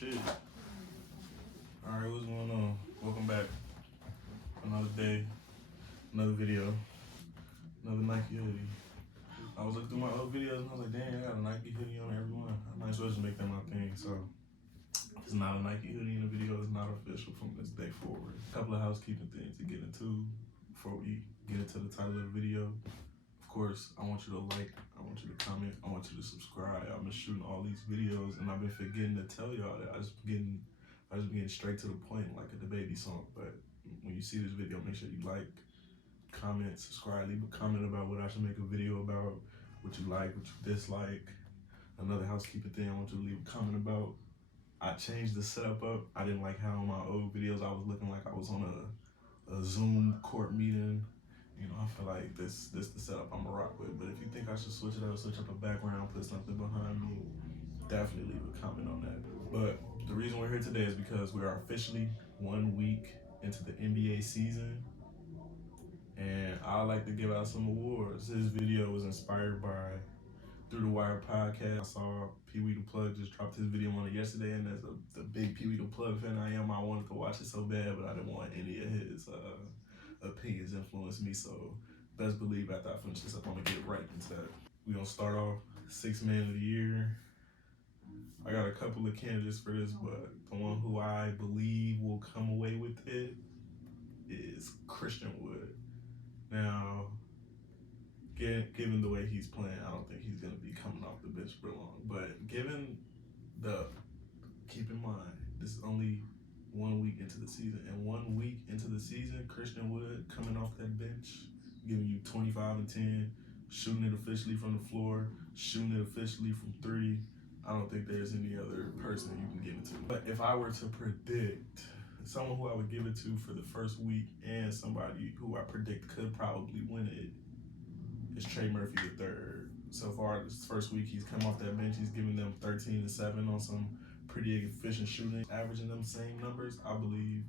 shit. Alright, what's going on? Welcome back. Another day, another video, another Nike hoodie. I was looking through my old videos and I was like, dang, I got a Nike hoodie on every one. I might as well just make that my thing. So, if it's not a Nike hoodie in the video, it's not official from this day forward. A couple of housekeeping things to get into before we get into the title of the video. Of course, I want you to like, I want you to comment, I want you to subscribe. I've been shooting all these videos and I've been forgetting to tell y'all that I just been getting straight to the point like a DaBaby song. But when you see this video, make sure you like, comment, subscribe, leave a comment about what I should make a video about, what you like, what you dislike. Another housekeeping thing I want you to leave a comment about. I changed the setup up. I didn't like how in my old videos I was looking like I was on a Zoom court meeting. You know, I feel like this the setup I'm gonna rock with. But if you think I should switch it up, switch up a background, put something behind me, definitely leave a comment on that. But the reason we're here today is because we are officially 1 week into the NBA season, and I like to give out some awards. This video was inspired by Through the Wire podcast. I saw Pee Wee the Plug just dropped his video on it yesterday, and as the big Pee Wee the Plug fan I am, I wanted to watch it so bad, but I didn't want any of his opinions influence me. So best believe after I finish this up, I'm gonna get right into that. We're gonna start off 6 Man of the Year. I got a couple of candidates for this, but the one who I believe will come away with it is Christian Wood. Now, given the way he's playing, I don't think he's going to be coming off the bench for long. But keep in mind, this is only 1 week into the season. And 1 week into the season, Christian Wood coming off that bench, giving you 25 and 10, shooting it officially from the floor, shooting it officially from three. I don't think there's any other person you can give it to. But if I were to predict someone who I would give it to for the first week and somebody who I predict could probably win it, is Trey Murphy III. So far, this first week, he's come off that bench. He's giving them 13 and 7 on some pretty efficient shooting, averaging them same numbers. I believe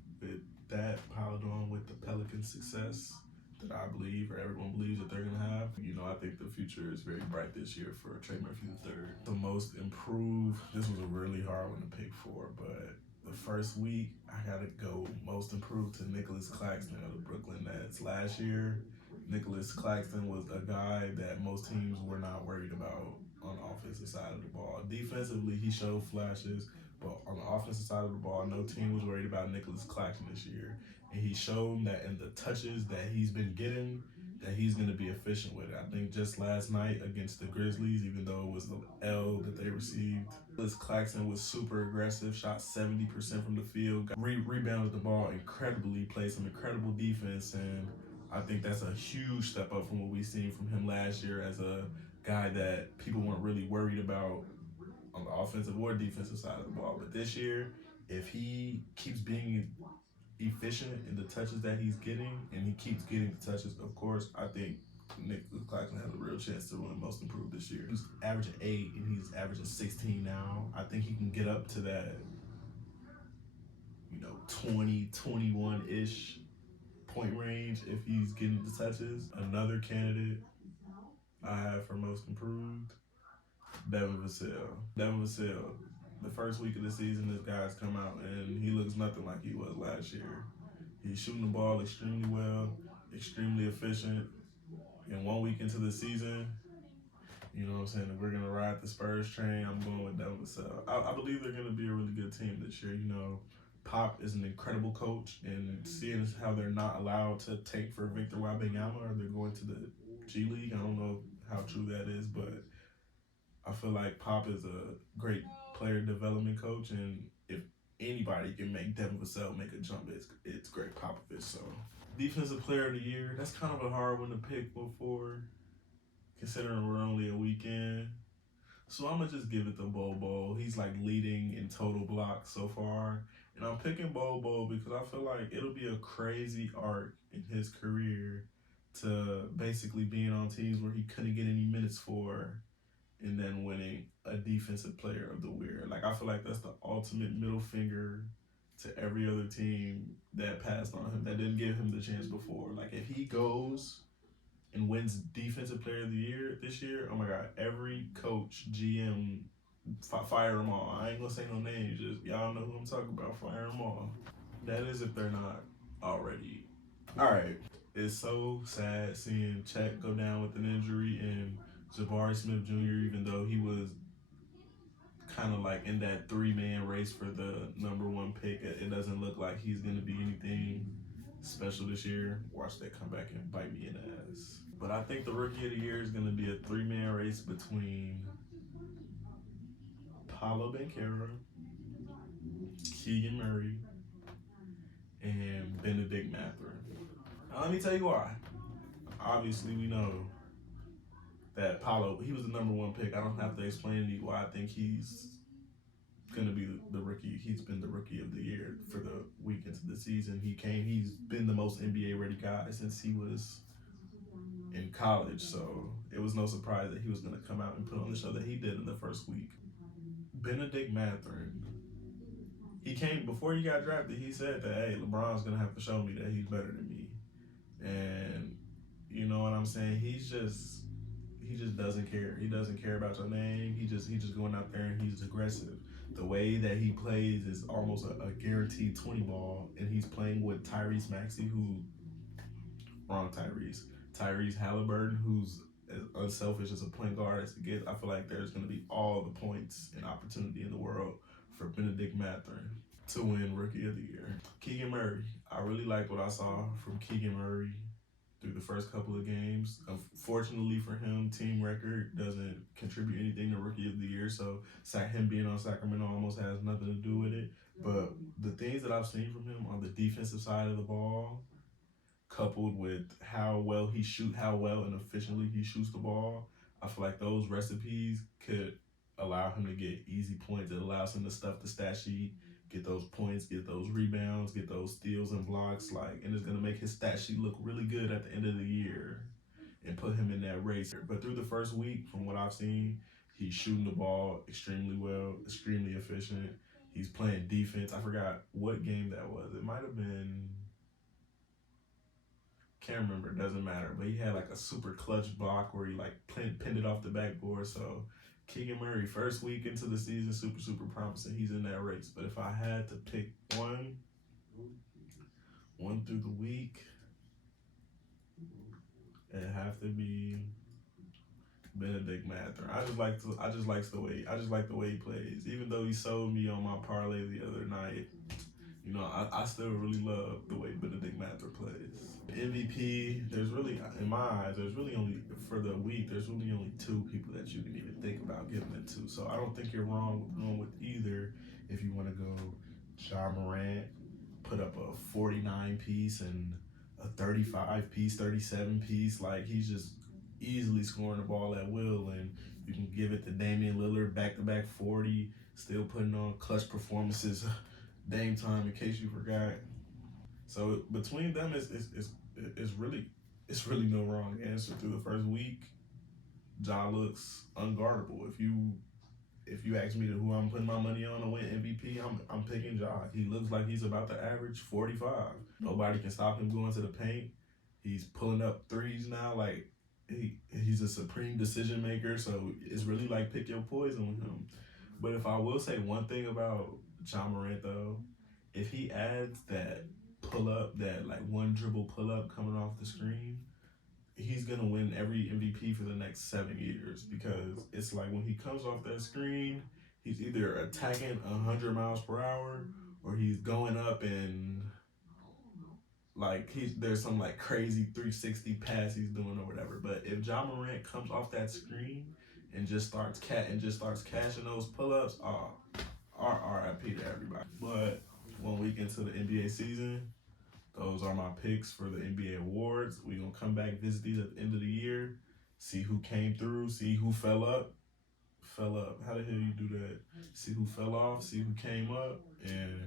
that piled on with the Pelicans' success that I believe, or everyone believes that they're gonna have. You know, I think the future is very bright this year for Trey Murphy III. The most improved. This was a really hard one to pick for, but the first week, I gotta go most improved to Nicholas Claxton of the Brooklyn Nets. Last year, Nicholas Claxton was a guy that most teams were not worried about on the offensive side of the ball. Defensively, he showed flashes, but on the offensive side of the ball, no team was worried about Nicholas Claxton this year. And he showed that in the touches that he's been getting, that he's going to be efficient with it. I think just last night against the Grizzlies, even though it was the L that they received, Nicholas Claxton was super aggressive, shot 70% from the field, rebounded the ball incredibly, played some incredible defense, and I think that's a huge step up from what we've seen from him last year as a guy that people weren't really worried about on the offensive or defensive side of the ball. But this year, if he keeps being efficient in the touches that he's getting, and he keeps getting the touches, of course, I think Nicholas Claxton has a real chance to win Most Improved this year. He's averaging 8 and he's averaging 16 now. I think he can get up to that, 20, 21-ish point range if he's getting the touches. Another candidate I have for Most Improved, Devin Vassell. Devin Vassell, the first week of the season, this guy's come out and he looks nothing like he was last year. He's shooting the ball extremely well, extremely efficient. And 1 week into the season, you know what I'm saying, if we're going to ride the Spurs train, I'm going with Devin Vassell. I believe they're going to be a really good team this year. Pop is an incredible coach, and seeing as how they're not allowed to take for Victor Wembanyama, or they're going to the G League, I don't know how true that is, but I feel like Pop is a great player development coach, and if anybody can make Devin Vassell make a jump, it's Greg Popovich. So, Defensive Player of the Year, that's kind of a hard one to pick for, considering we're only a weekend. So I'm going to just give it to Bobo. He's like leading in total blocks so far. And I'm picking Bobo because I feel like it'll be a crazy arc in his career to basically being on teams where he couldn't get any minutes for and then winning a Defensive Player of the Year. Like, I feel like that's the ultimate middle finger to every other team that passed on him, that didn't give him the chance before. Like, if he goes and wins Defensive Player of the Year this year, oh my God, every coach, GM, Fire them all. I ain't gonna say no names. Just y'all know who I'm talking about. Fire them all. That is if they're not already. All right. It's so sad seeing Chet go down with an injury and Jabari Smith Jr. Even though he was kind of like in that three-man race for the number one pick, it doesn't look like he's gonna be anything special this year. Watch that come back and bite me in the ass. But I think the rookie of the year is gonna be a three-man race between Paolo Banchero, Keegan Murray, and Benedict Mathurin. Now, let me tell you why. Obviously, we know that Paolo, he was the number one pick. I don't have to explain to you why I think he's going to be the rookie. He's been the rookie of the year for the week into the season. He's been the most NBA ready guy since he was in college. So it was no surprise that he was going to come out and put on the show that he did in the first week. Benedict Mathurin, he came before he got drafted. He said that, hey, LeBron's going to have to show me that he's better than me. And you know what I'm saying? He just doesn't care. He doesn't care about your name. He just going out there and he's aggressive. The way that he plays is almost a guaranteed 20 ball, and he's playing with Tyrese Maxey, Tyrese Halliburton, who's as unselfish as a point guard as it gets. I feel like there's going to be all the points and opportunity in the world for Benedict Mathurin to win Rookie of the Year. Keegan Murray. I really liked what I saw from Keegan Murray through the first couple of games. Unfortunately for him, team record doesn't contribute anything to Rookie of the Year, so him being on Sacramento almost has nothing to do with it. But the things that I've seen from him on the defensive side of the ball, coupled with how well and efficiently he shoots the ball, I feel like those recipes could allow him to get easy points. It allows him to stuff the stat sheet, get those points, get those rebounds, get those steals and blocks, and it's gonna make his stat sheet look really good at the end of the year and put him in that race. But through the first week, from what I've seen, he's shooting the ball extremely well, extremely efficient. He's playing defense. I forgot what game that was. It might have been, can't remember, it doesn't matter. But he had like a super clutch block where he like pinned it off the backboard. So Keegan Murray, first week into the season, super promising. He's in that race. But if I had to pick one through the week, it'd have to be Benedict Mathurin. I just like the way he plays. Even though he sold me on my parlay the other night, you know, I still really love the way Benedict Mathurin plays. MVP, in my eyes, there's really only, for the week, there's really only two people that you can even think about giving it to. So I don't think you're wrong with going with either. If you want to go Ja Morant, put up a 49 piece and a 35 piece, 37 piece. Like, he's just easily scoring the ball at will, and you can give it to Damian Lillard, back-to-back 40, still putting on clutch performances. Dame time, in case you forgot. So between them, it's really no wrong answer. Through the first week, Ja looks unguardable. If you ask me who I'm putting my money on to win MVP, I'm picking Ja. He looks like he's about to average 45. Nobody can stop him going to the paint. He's pulling up threes now. Like, he's a supreme decision maker. So it's really like pick your poison with him. But if I will say one thing about Ja Morant though, if he adds that pull up, that like one dribble pull up coming off the screen, he's gonna win every MVP for the next 7 years, because it's like when he comes off that screen, he's either attacking 100 miles per hour or he's going up and like there's some like crazy 360 pass he's doing or whatever. But if Ja Morant comes off that screen and just starts cashing those pull ups, RIP to everybody. But 1 week into the NBA season, those are my picks for the NBA awards. We're going to come back, visit these at the end of the year, see who came through, see who fell up. How the hell you do that? See who fell off, see who came up, and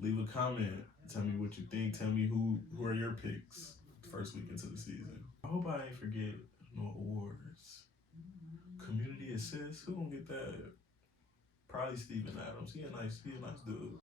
leave a comment. Tell me what you think. Tell me who are your picks first week into the season. I hope I ain't forget no awards. Community assist, who gonna get that? Probably Steven Adams. He a nice dude.